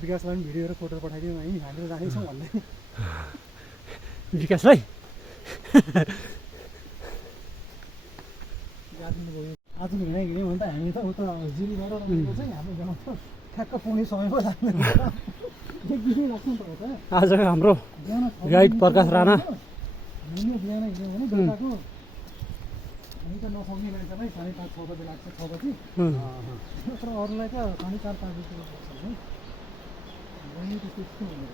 विकासलाई पनि भिडियो र फोटो पठाइदिउँ है, हामीले राखेछौँ भन्दै विकासलाई आज हिँडाइ हिँड्यौँ भने त हामी त उता जिरीबाट रोकेको चाहिँ हाम्रो गाउँ त ठ्याक्क पुग्ने समय पो लाग्दैन। एक दिन लाग्छ नि त उता। आजको हाम्रो गाइड प्रकाश राणा हिँड्यो बिहान हिँड्यौँ भने बेलुकाको हामी त नसक्ने मान्छेलाई 5:30-6 बजी लाग्छ, 6 बजी। तर अरूलाई त 4:30-5 बजीतिर पुग्छ है। बहिनी त्यस्तो यस्तो हुँदैन।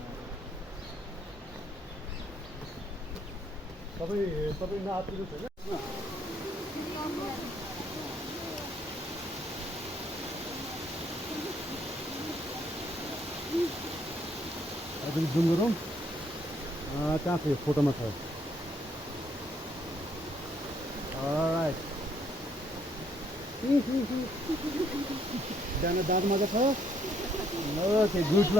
तपाईँ नआत्तिनु छैन? अझै जुम गरौँ। कहाँ छ यो फोटोमा छ? अलराइट। बिहान दाँत मजा छ? ओके गुड ल।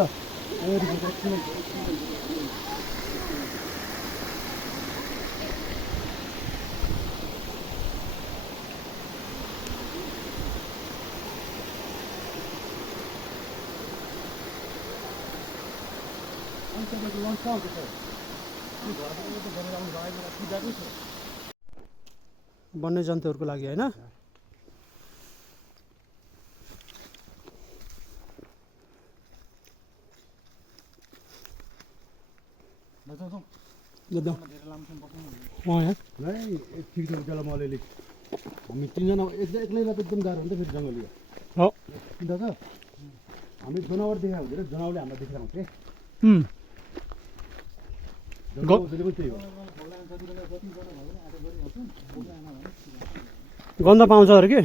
वन्य जन्तुहरूको लागि होइन? ठिक छ उकालो म अलिअलि हामी तिनजना एक्लैलाई त एकदम गाह्रो हुन्छ फेरि जङ्गली हो दादा। हामी जनावर देखाएको हुँदैन, जनावरले हामीलाई देखाएको के पनि त्यही हो। गन्ध पाउँछ अरे कि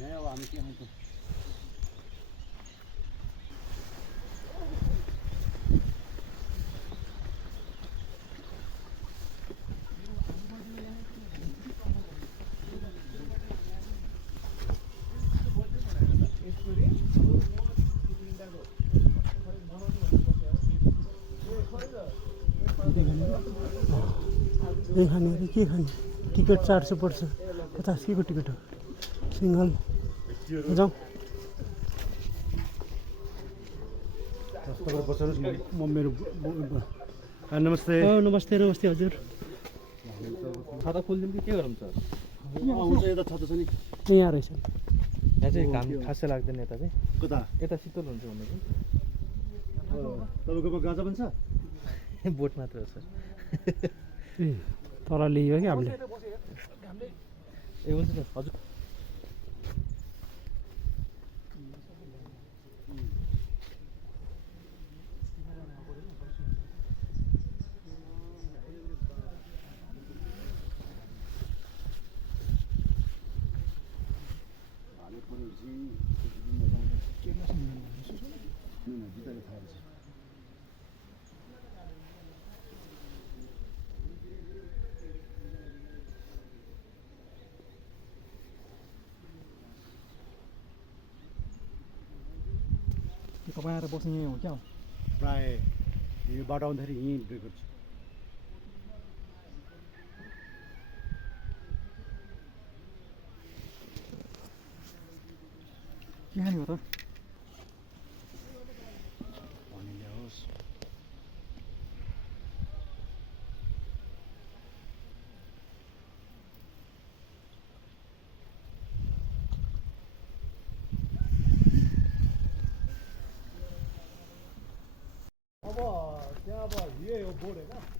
अब हामी के खान्छौँ? के खाने अरे के खाने? टिकट 400 पर्छ, 50 को टिकट हो सिङ्गल। जाउँ म मेरो नमस्ते। नमस्ते नमस्ते हजुर। खाता खोलिदिउँ कि के गरौँ सर? आउँछ यता छ छ नि यहाँ रहेछ। यहाँ चाहिँ घाम खासै लाग्दैन यता चाहिँ। कता? यता शीतल हुन्छ भने चाहिँ। तपाईँकोमा गाजा पनि छ? बोट मात्र हो सर। ए तल लियो कि हामीले। ए हुन्छ सर हजुर। तपाईँ आएर बस्ने यहीँ हो क्या? प्राय यो बाटो आउँदाखेरि यहीँ ब्रेक गर्छु। के खाने हो त? पानी ल्याओस्।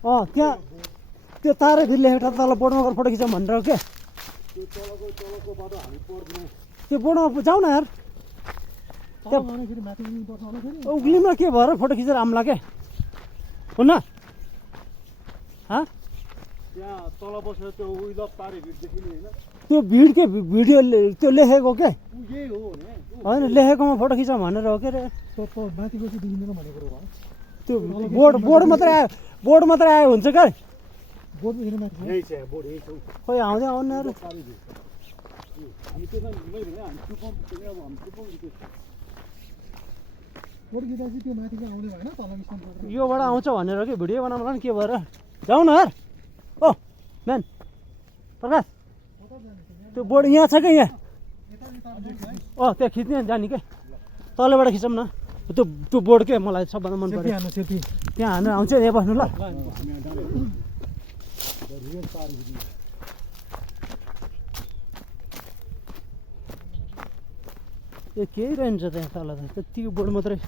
त्यहाँ त्यो तारै भिर लेखेको छ तल बोर्डमा गएर फोटो खिचौँ भनेर हो क्या त्यो तलको बाटो हामी पर्दैनौँ। त्यो बोर्डमा जाउँ न यार तल भने फेरि माथि उठ्नुपर्छ होला फेरि उक्लीमा के भएर फोटो खिचेर आम्ला के हुन्न त्यहाँ तल बसेर त्यो उयो तारे भिड देखिने होइन त्यो भिड के भिडियो त्यो लेखेको के ऊ यही हो भने होइन लेखेकोमा फोटो खिचौँ भनेर हो के अरे त्यो माथि गएपछि देखिँदैन भन्ने कुरो भयो त्यो बोर्ड मात्रै आयो हुन्छ क्या बोर्डदेखि माथि यही छ बोर्ड यही छ खोइ आउँदै आउनेहरू तारे भिड हामी त्यसमा हिँड्दै भने हामी टुप्पो अब हामी टुप्पो बोर्ड खिच्दा चाहिँ त्यो माथि चाहिँ आउँदै भएन तल स्ट्यान्ड योबाट आउँछ भनेर कि भिडियो बनाउनुलाई नि के भएर जाउँ न यार ओ म्यान प्रकाश त्यो बोर्ड यहाँ छ क्या यहाँ त्यहाँ खिच्ने जाने क्या तलबाट खिचौँ न त्यो बोर्ड के मलाई सबभन्दा मन पऱ्यो हान्नु सेल्फी त्यहाँ हानेर आउँछ यहाँ बस्नु ल ए केही रहन्छ त्यहाँ तल त त्यतिको बोर्ड मात्रै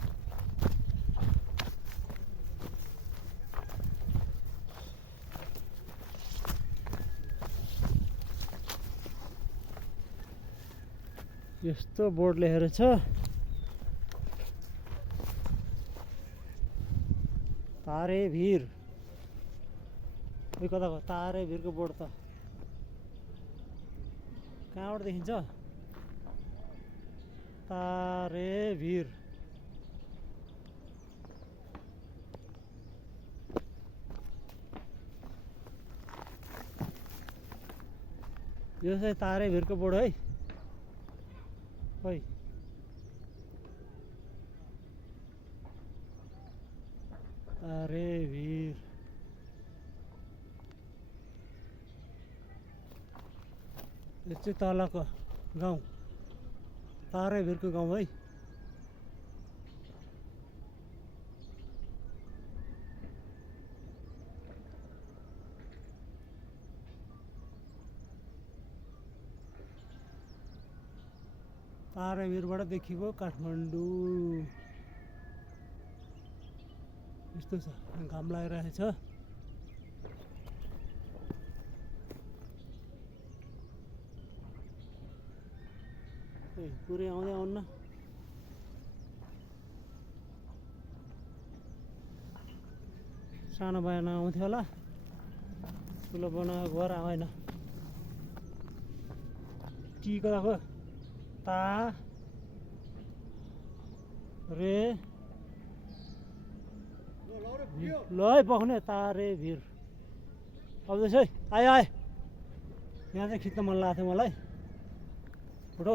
यस्तो बोर्ड लेखेर छ तारे भिर कताको तारे भिरको बोर्ड त कहाँबाट देखिन्छ तारे भिर यो चाहिँ तारे भिरको बोर्ड है खोइ तारे भिर यो चाहिँ तलको गाउँ तारे भिरको गाउँ है तारे भिरबाट देखिएको काठमाडौँ यस्तो छ घाम लागिरहेको छ पुरै आउँदै आउन्न सानो बयान आउँथ्यो होला ठुलो बनाएको घर आएन टी कताको ता रे ल है पखाउने तारे भिर आउँदैछ है आयो आयो यहाँ चाहिँ खिच्न मन लागेको थियो मलाई फोटो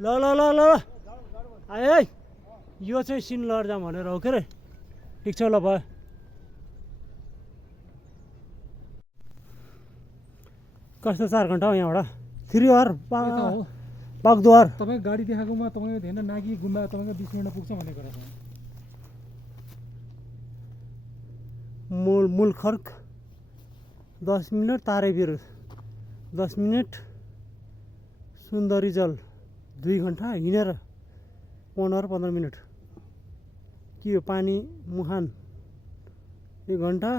ल ल ल ल आयो है यो चाहिँ सिन लड्जा भनेर हो के अरे ठिक छ ल भयो कस्तो 4 घन्टा हो यहाँबाट 3 आवर बागदुवार तपाईँको गाडी देखाएकोमा तपाईँको हेर्न नागी गुम्बा तपाईँको 20 मिनटमा पुग्छ भन्ने कुरा छ मूल खर्क 10 मिनट तारे भिर 10 मिनट सुन्दरी जल 2 घन्टा हिँडेर 15 मिनट के हो पानी मुहान 1 घन्टा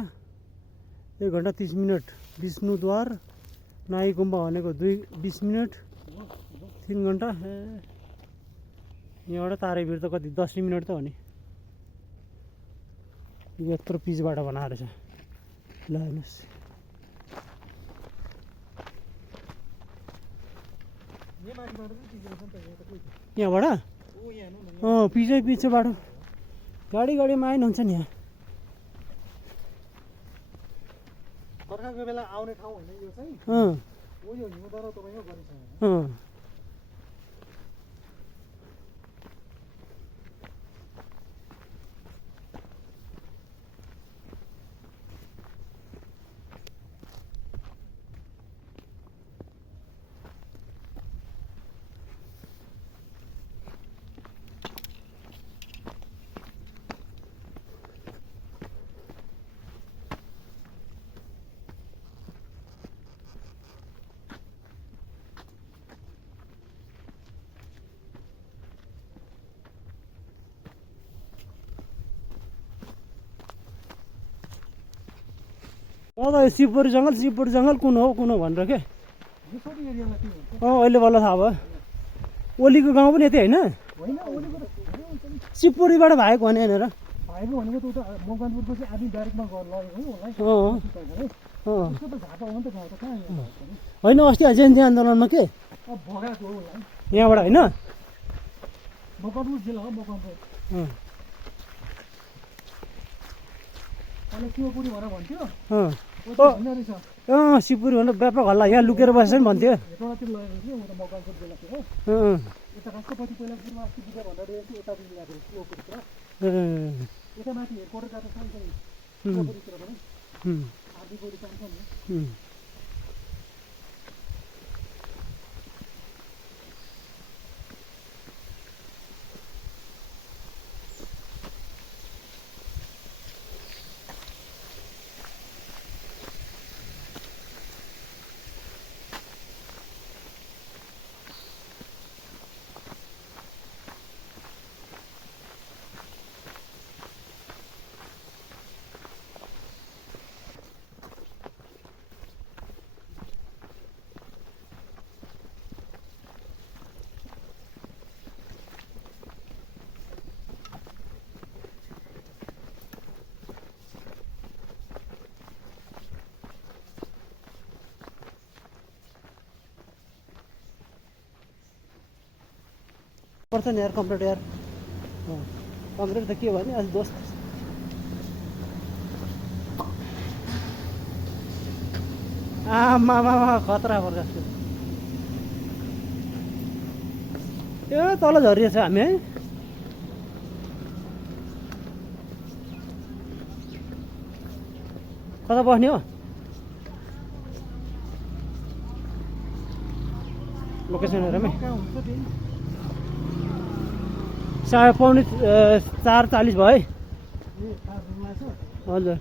30 मिनट विष्णुद्वार नाई गुम्बा भनेको 20 मिनट 3 घन्टा यहाँबाट तारे भिर त कति 10 मिनट त हो नि यत्रो पिचबाट बनाएर छ ल हेर्नुहोस् यहाँबाट पिचै पिच बाटो गाडीमा आइन हुन्छ नि यहाँ बर्खाको बेला आउने ठाउँ होइन यो चाहिँ हो यो हिउँदरो तपाईँको गरिन्छ म त यो शिवपुरी जङ्गल कुन हो भनेर के यो सबै एरियालाई के भन्छ अहिले बल्ल थाहा भयो ओलीको गाउँ पनि यतै होइन होइन ओलीको त धेरै हुन्छ नि शिवपुरीबाट भाएको भने यहाँनिर भाइको भनेको त उता मकवानपुरको चाहिँ आधी डाइरेक्टमा लगेको हो उसलाई अँ अँ उसको त झापा हो नि त गाउँ त कहाँ यहाँ भएको नि होइन अस्ति जयन्ती आन्दोलनमा के अब भगाएको हो उसलाई यहाँबाट होइन मकवानपुर जिल्ला हो मकवानपुर अँ अहिले शिवपुरी भनेर भन्थ्यो अँ ओ त होइन रहेछ अँ शिवपुरी भनेर व्यापक हल्ला यहाँ लुकेर बसेछ नि भन्थ्यो हेटौँडातिर लगेको थियो उता मकवानपुर जिल्लातिर हो अँ यता राष्ट्रपति पहिला पूर्वास्ति विजय भनेर ल्याएको थियो यतातिर ल्याएको शिवपुरीतिर अँ यता माथि हेडक्वार्टर गएको छ नि उम्, शिवपुरीतिर पनि उम्, आधी गोली चाहिन्छ नि उम्। पर्छ नि यार कम्प्लिट यार कम्प्लिट त के भयो नि आज दोस्त आमा खतरा पर्छ ए तल झरिएछ हामी है कता बस्ने हो लोकेसन हेरौँ है कहाँ हुन्छ त्यही 4:40 भयो है ए कार रुममा छ हजुर